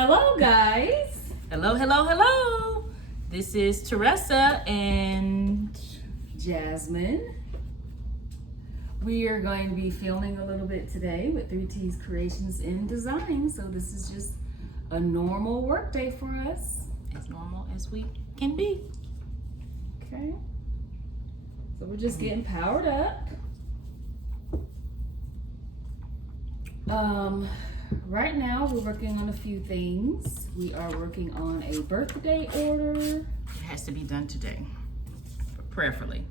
Hello, guys. Hello, hello, hello. This is Teresa and Jasmine. We are going to be filming a little bit today with 3T's Creations in Design. So this is just a normal work day for us. as normal as we can be. Okay. So we're just getting powered up. Right now we're working on a few things. We are working on a birthday order. It has to be done today, prayerfully.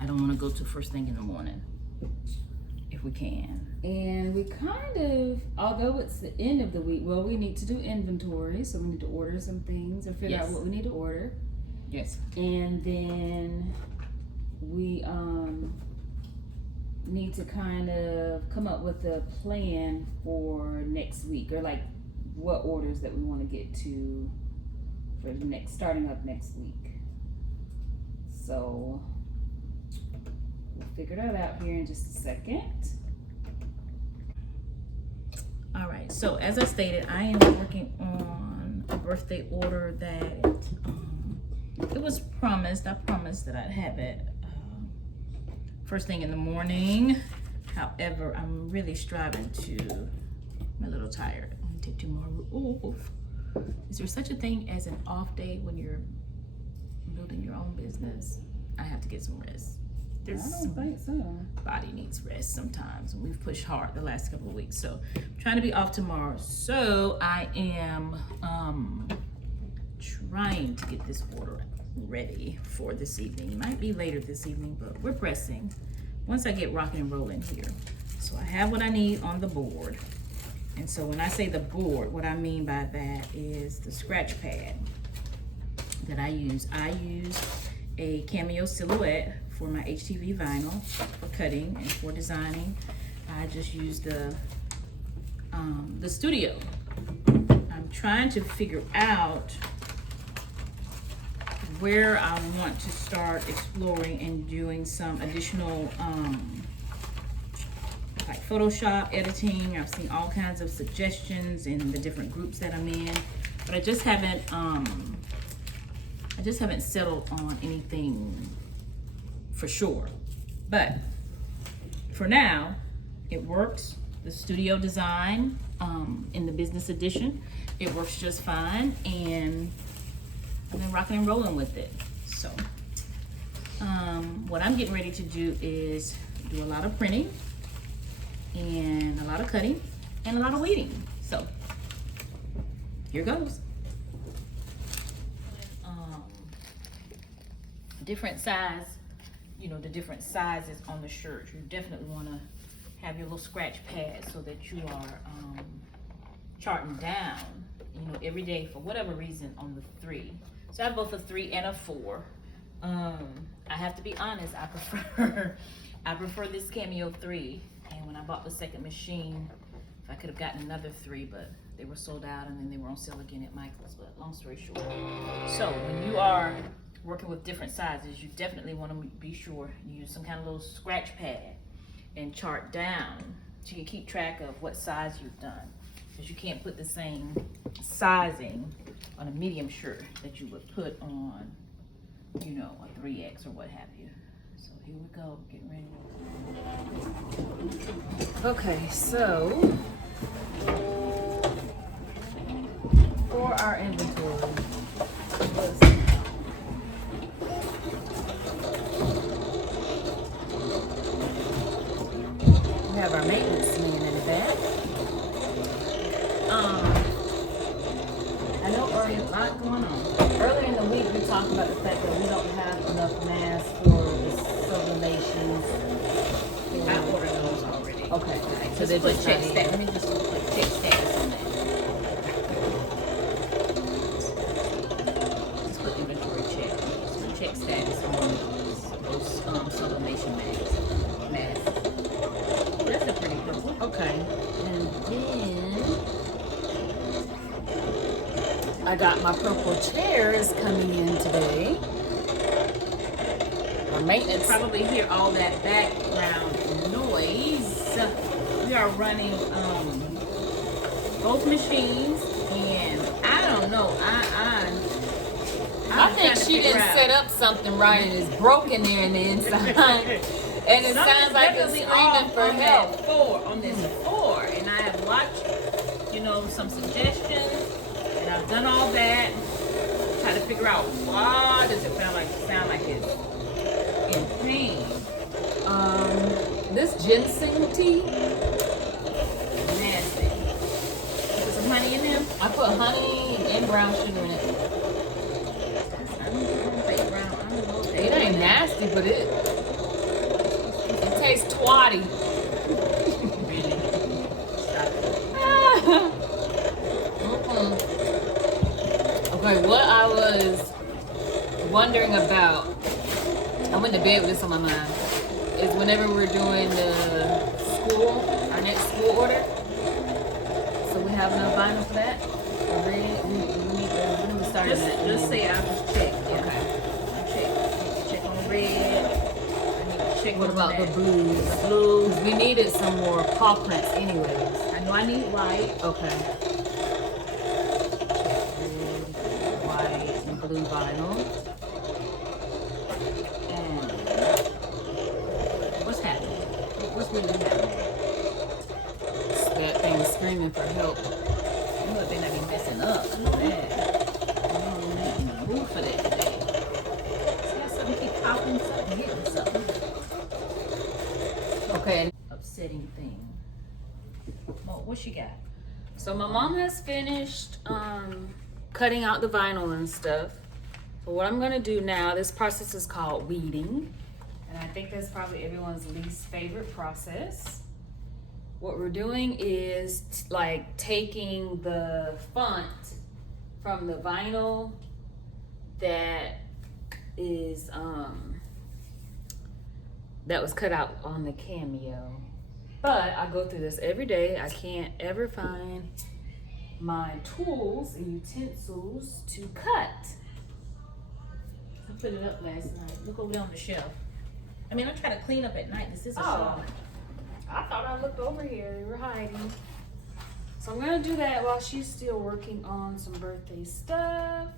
I don't want to go to first thing in the morning, if we can. And we kind of, although it's the end of the week, well, we need to do inventory, so we need to order some things or figure out what we need to order. Yes. And then we need to kind of come up with a plan for next week, or like what orders that we want to get to for the starting up next week. So we'll figure that out here in just a second. All right, so as I stated, I am working on a birthday order that it was promised. I promised that I'd have it first thing in the morning. However, I'm really striving to, I'm a little tired. I'm gonna take tomorrow off. Is there such a thing as an off day when you're building your own business? I have to get some rest. I don't think so. Body needs rest sometimes, and we've pushed hard the last couple of weeks. So I'm trying to be off tomorrow. So I am trying to get this order ready for this evening. It might be later this evening, but we're pressing once I get rocking and rolling here. So I have what I need on the board. And so when I say the board, what I mean by that is the scratch pad that I use. I use a Cameo Silhouette for my HTV vinyl for cutting, and for designing I just use the Studio. I'm trying to figure out where I want to start exploring and doing some additional like Photoshop editing. I've seen all kinds of suggestions in the different groups that I'm in, but I just haven't settled on anything for sure. But for now, it works. The Studio Design in the business edition, it works just fine, and I've been rocking and rolling with it. So what I'm getting ready to do is do a lot of printing and a lot of cutting and a lot of weeding. So here goes. Different size, you know, the different sizes on the shirt. You definitely want to have your little scratch pad so that you are charting down, you know, every day for whatever reason on the 3. So I have both a 3 and a 4. I have to be honest, I prefer this Cameo 3. And when I bought the second machine, if I could have gotten another 3, but they were sold out, and then they were on sale again at Michael's. But long story short, so when you are working with different sizes, you definitely want to be sure you use some kind of little scratch pad and chart down so you can keep track of what size you've done, because you can't put the same sizing on a medium shirt that you would put on, you know, a 3X or what have you. So here we go, getting ready. Okay, so for our inventory, we have our maintenance man in the back. I know earlier, a lot going on. Earlier in the week, we talked about the fact that we don't have enough masks for the sublimations. I ordered those already. Okay, So they're put just check not in. status. Let me just put check status on that. Just put inventory check. So check status on those sublimation masks. That's a pretty purple. Okay, and then I got my purple chairs coming in today. My maintenance. Probably hear all that background noise. We are running both machines, and she figure didn't out. set up something right and it's broken there in the inside. And it sounds like it's screaming for help. On this 4, and I have watched, some suggestions, and I've done all that. Try to figure out why does it sound like it's in pain. This ginseng tea, Nasty. Put some honey in there. I put honey and brown sugar in it. I don't think brown. I don't know. It ain't nasty, but it tastes twatty. Really. Okay, what I was wondering about, I went to bed with this on my mind, is whenever we're doing the our next school order, so we have enough vinyl for that? We need to start that. Just say I just checked. Yeah. Okay. Check on red. I need to check What on about the that. blues? Blues. We needed some more paw prints anyways. I know I need white. Okay. White and blue vinyl. And what's happening? What's really happening? That thing is screaming for help. Look, they not be messing up. Look at that. I'm in the mood for that today. See how something keep popping, something hitting something. Okay. Upsetting thing. Well, what she got? So my mom has finished cutting out the vinyl and stuff. So what I'm gonna do now, this process is called weeding. And I think that's probably everyone's least favorite process. What we're doing is like taking the font from the vinyl that is that was cut out on the Cameo. But I go through this every day. I can't ever find my tools and utensils to cut. I put it up last night. Look over there on the shelf. I mean, I try to clean up at night. This is a shelf. I thought I looked over here. You were hiding. So I'm gonna do that while she's still working on some birthday stuff.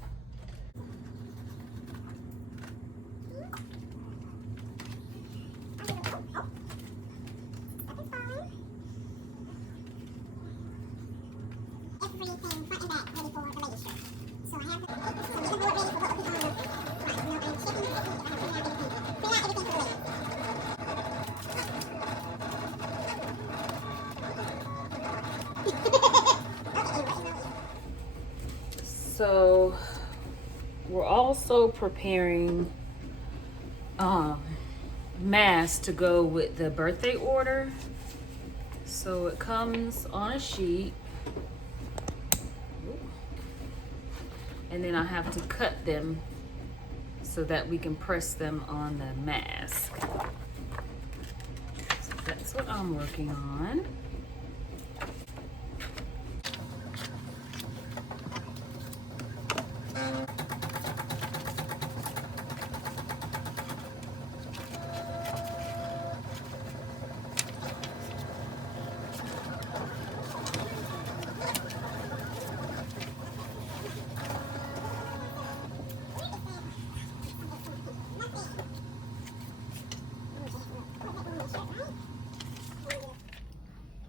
So we're also preparing masks to go with the birthday order. So it comes on a sheet, and then I have to cut them so that we can press them on the mask. So that's what I'm working on.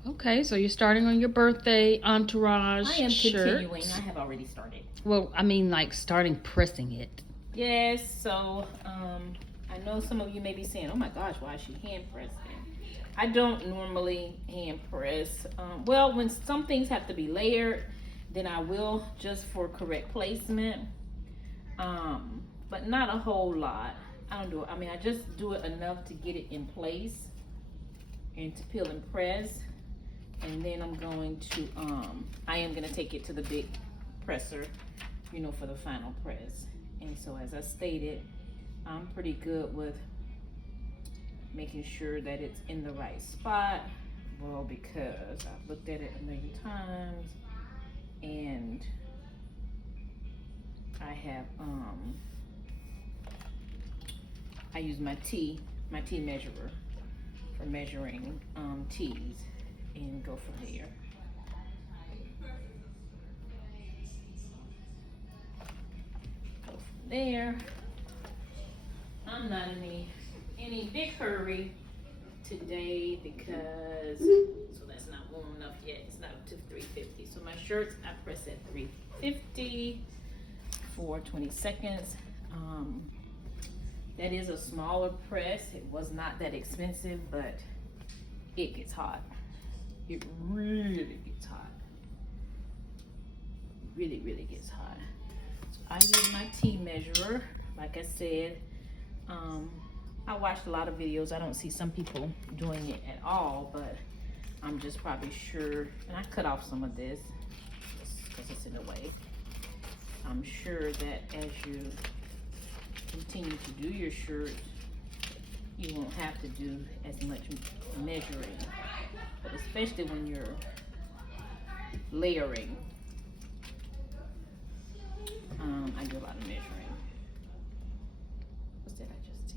Okay, so you're starting on your birthday entourage I am shirt. continuing. I have already started. Well, I mean, like starting pressing it. Yes, so I know some of you may be saying, "Oh my gosh, why is she hand pressing?" I don't normally hand press. Well, when some things have to be layered, then I will, just for correct placement. But not a whole lot. I don't do it. I mean, I just do it enough to get it in place and to peel and press. And then I'm going to, I am gonna take it to the big presser, you know, for the final press. And so as I stated, I'm pretty good with making sure that it's in the right spot. Well, because I've looked at it a million times and I have, I use my tea measurer for measuring teas and go from there. Go from there. I'm not in any big hurry today because, so that's not warm enough yet. It's not up to 350. So my shirts, I press at 350 for 20 seconds. That is a smaller press. It was not that expensive, but it gets hot. It really gets hot. Really, really gets hot. So I use my tea measurer. Like I said, I watched a lot of videos. I don't see some people doing it at all, but I'm just probably sure, and I cut off some of this because it's in the way. I'm sure that as you continue to do your shirt, you won't have to do as much measuring, but especially when you're layering, I do a lot of measuring. What's that I just did?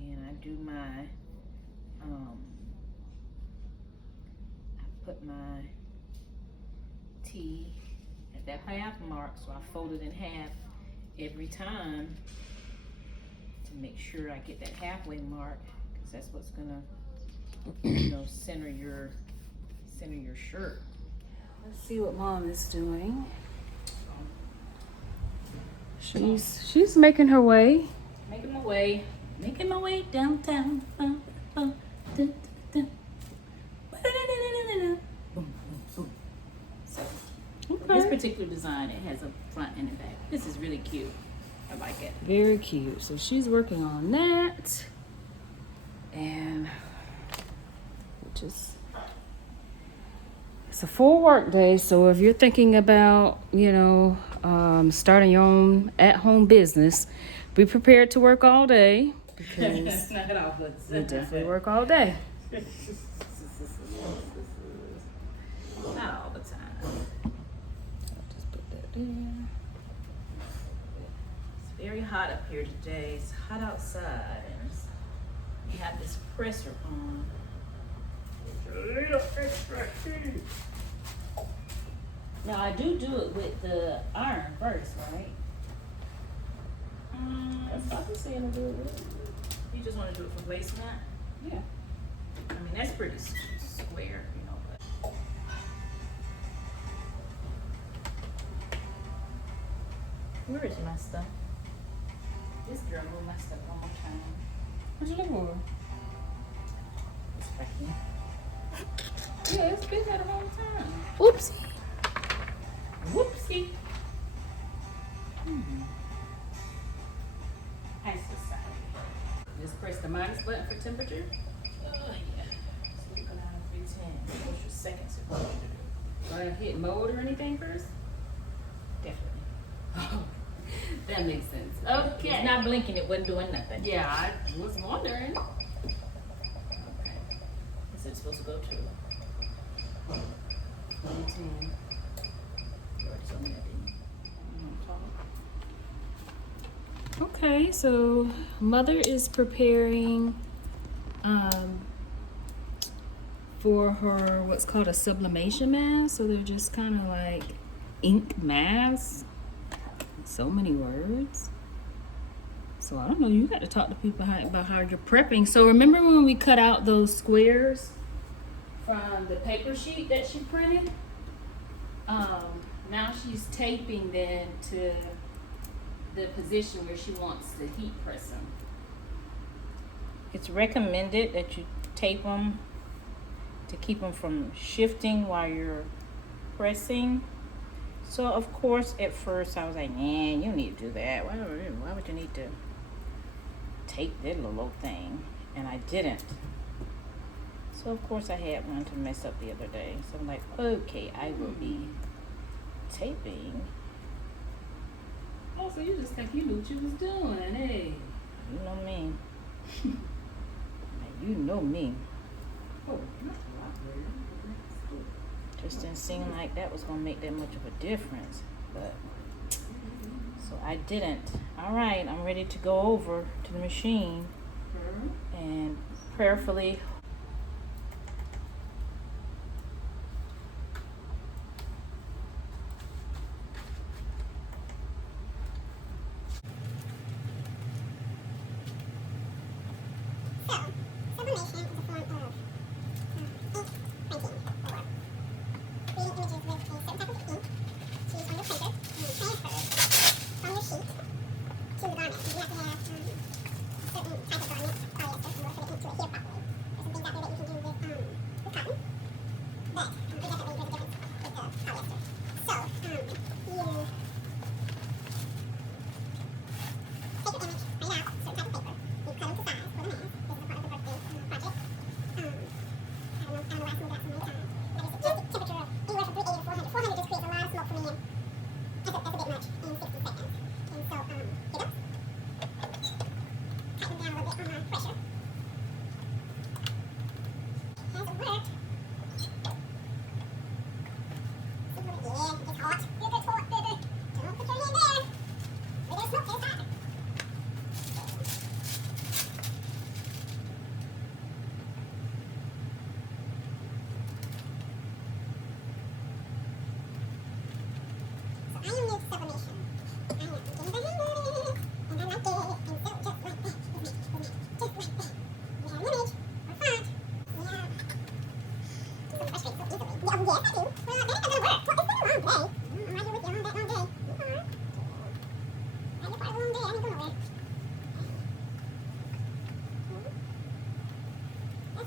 And I do my, I put my T at that half mark, so I fold it in half every time to make sure I get that halfway mark, because that's what's gonna, you know, center your shirt. Let's see what Mom is doing. She's making her way. Making my way downtown. This particular design, it has a front and a back. This is really cute. I like it. Very cute. So she's working on that. And it's a full work day. So if you're thinking about, you know, starting your own at-home business, be prepared to work all day, because we definitely work all day. Not all the time. Just put that there. It's very hot up here today. It's hot outside, and we have this presser on. A little extra heat. Now I do it with the iron first, right? That's what I'm saying to do it with. You just want to do it for placement? Yeah. I mean, that's pretty square, you know, but. Where is my stuff? This girl moved my stuff one more time. What you looking for? It's back here. Yeah, it's been there the whole time. Oopsie. Whoopsie. I so sorry. Just press the minus button for temperature. Oh, yeah. So we're gonna have 310. What's your second supposed to do? Do I hit mode or anything first? Definitely. That makes sense. Okay. It's not blinking, it wasn't doing nothing. Yeah, I was wondering. Okay. Is it supposed to go to? 2010. You already told me that, didn't you? Okay, so Mother is preparing for her what's called a sublimation mask. So they're just kind of like ink masks. So many words. So I don't know, you got to talk to people about how you're prepping. So remember when we cut out those squares from the paper sheet that she printed? Now she's taping them to the position where she wants to heat press them. It's recommended that you tape them to keep them from shifting while you're pressing. So of course at first I was like, nah, you don't need to do that. Why would you need to tape that little thing? And I didn't. So of course I had one to mess up the other day. So I'm like, okay, I will be taping. Oh, so you just think you knew what you was doing, hey? You know me. You know me. Oh, not a lot, baby. Just didn't seem like that was gonna make that much of a difference, but so I didn't. All right, I'm ready to go over to the machine and prayerfully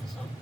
So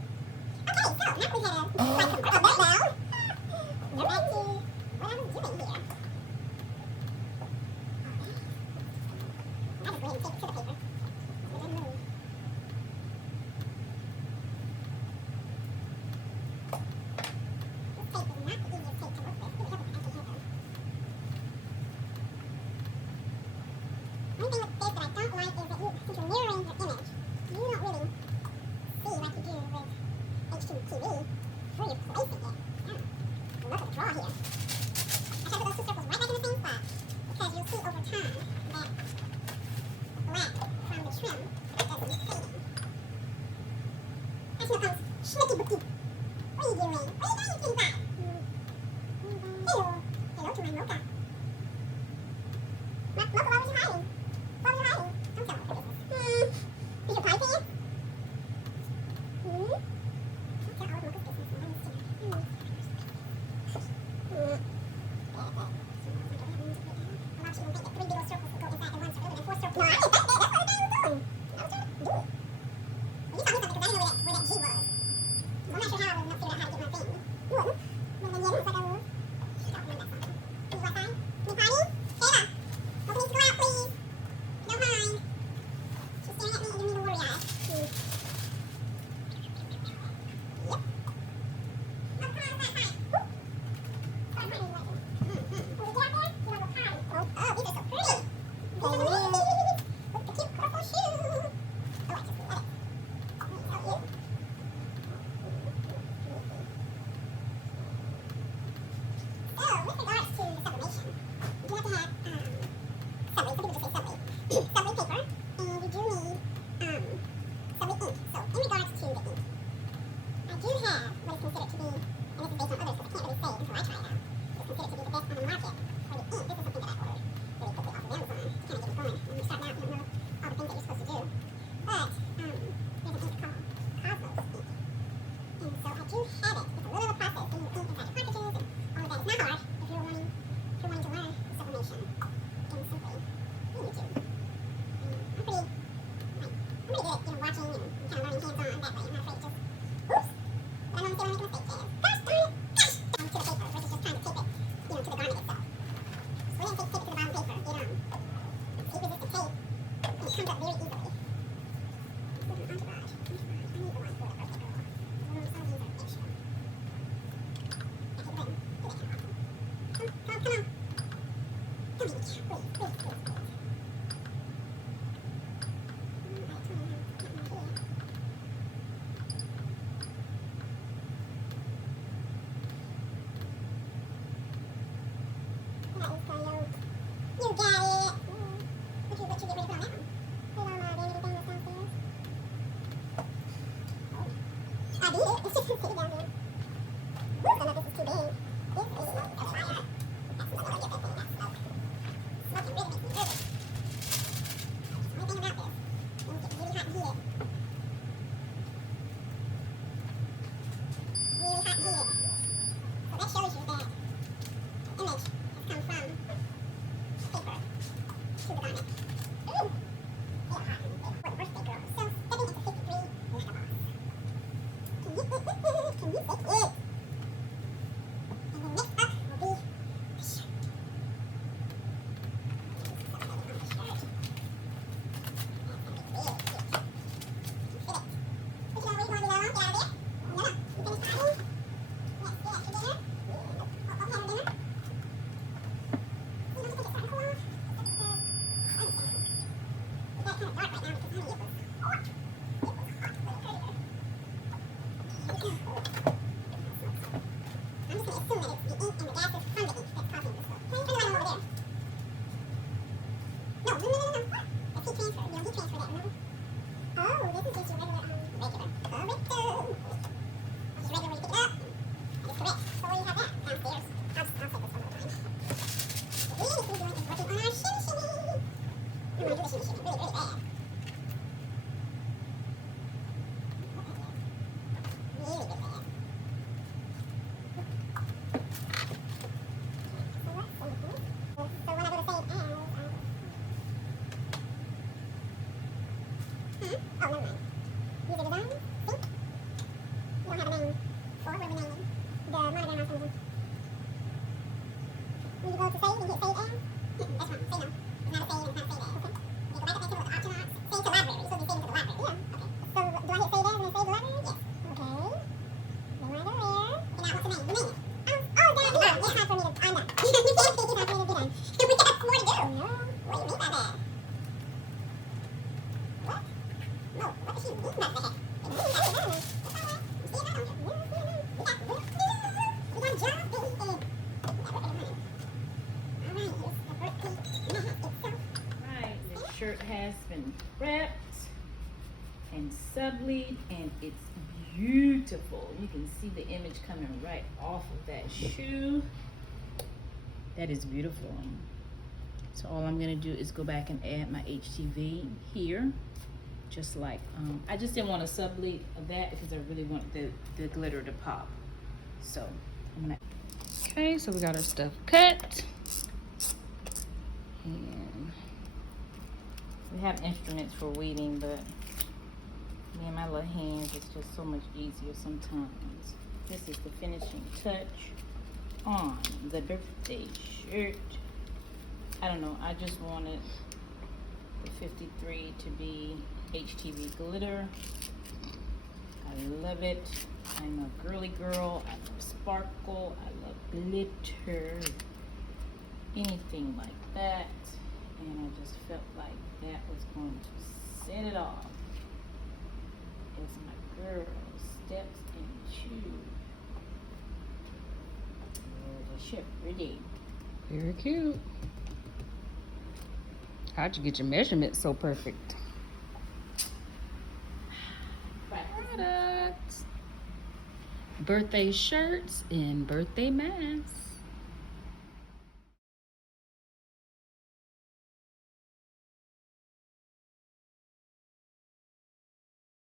we'll have a name for where we're naming the monogram on Susan. When you go to save and hit save as, that's wrong. Say no. It's not a save and it's not a save as. Okay. You go back up there to the option box. Save to library. You're supposed to be saving to the library. Yeah. Okay. So do I hit save as and then save the library? Yes. Okay. Then when I go there, and now what's the name? The name. Oh, dang. Oh, it's time for me to, I'm done. You can't think it's time for me to be done. We got more to do. No. What do you mean by that? What? No, what does she mean by that? It means that we're done. That's all right. I'm still done. We got a job, baby. Never been money. All right, here's the birthday map itself. Right, the shirt has been prepped and sublied, and it's beautiful. You can see the image coming right off of that shoe. That is beautiful. So all I'm gonna do is go back and add my HTV here, just like I just didn't want to sublead that because I really want the glitter to pop. So I'm gonna. Okay, so we got our stuff cut, and we have instruments for weeding, but me and my little hands, it's just so much easier sometimes. This is the finishing touch on the birthday shirt. I don't know, I just wanted the 53 to be HTV glitter. I love it. I'm a girly girl. I love sparkle. I love glitter. Anything like that. And I just felt like that was going to set it off. As my girl steps into the ship ready. Very cute. How'd you get your measurements so perfect? Products. Birthday shirts and birthday masks.